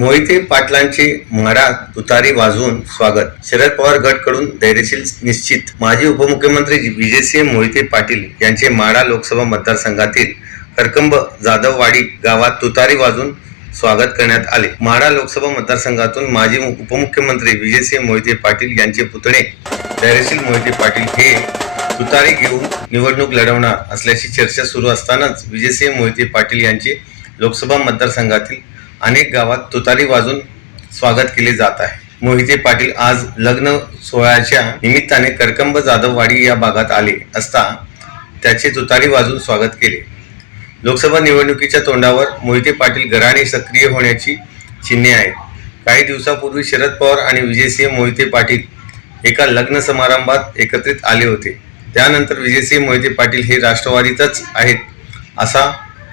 मोहिते पाटलांचे म्हाडा तुतारी वाजवून स्वागत. शरद पवार गटकडून धैर्यशील निश्चित. माजी उपमुख्यमंत्री विजयसिंह मोहिते पाटील यांचे म्हाडा लोकसभा मतदारसंघातील करकंब जाधववाडी गावात तुतारी वाजवून स्वागत करण्यात आले. म्हाडा लोकसभा मतदारसंघातून माजी उपमुख्यमंत्री विजयसिंह मोहिते पाटील यांचे पुतणे धैर्यशील मोहिते पाटील हे तुतारी घेऊन निवडणूक लढवणार असल्याची चर्चा सुरू असतानाच विजयसिंह मोहिते पाटील यांचे लोकसभा मतदारसंघातील अनेक गावात तुतारी वाजून स्वागत केले जात आहे. मोहिते पाटील आज लग्न सोहळ्याच्या निमित्ताने करकंब जाधववाडी या भागात आले असता त्याचे तुतारी वाजून स्वागत केले. लोकसभा निवडणुकीच्या तोंडावर मोहिते पाटील घराणे सक्रिय होण्याची चिन्हे आहेत. काही दिवसापूर्वी शरद पवार आणि विजयसिंह मोहिते पाटील एका लग्न समारंभात एकत्रित आले होते. त्यानंतर विजयसिंह मोहिते पाटील हे राष्ट्रवादीतच आहेत असा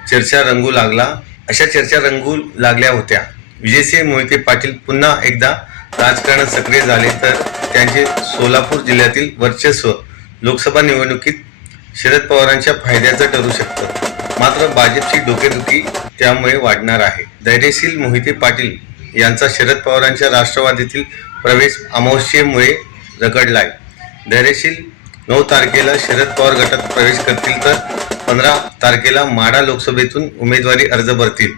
चर्चा रंगू लागला अशा चर्चा रंगू लागल्या होत्या. विजयसिंह मोहिते पाटील पुन्हा एकदा राजकारणात सक्रिय झाले तर त्यांचे सोलापूर जिल्ह्यातील वर्चस्व लोकसभा निवडणुकीत शरद पवारांच्या फायद्याचं ठरू शकतं. मात्र भाजपची डोकेदुखी त्यामुळे वाढणार आहे. धैर्यशील मोहिते पाटील यांचा शरद पवारांच्या राष्ट्रवादीतील प्रवेश अमावस्येमुळे रगडलाय. धैर्यशील नऊ तारखेला शरद पवार गटात प्रवेश करतील तर पंधरा तारखेला माडा लोकसभेतून उमेदवारी अर्ज भरतील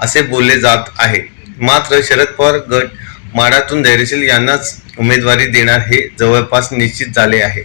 असे बोलले जात आहे. मात्र शरद पवार गट माडातून धैर्यशील यांनाच उमेदवारी देणार हे जवळपास निश्चित झाले आहे.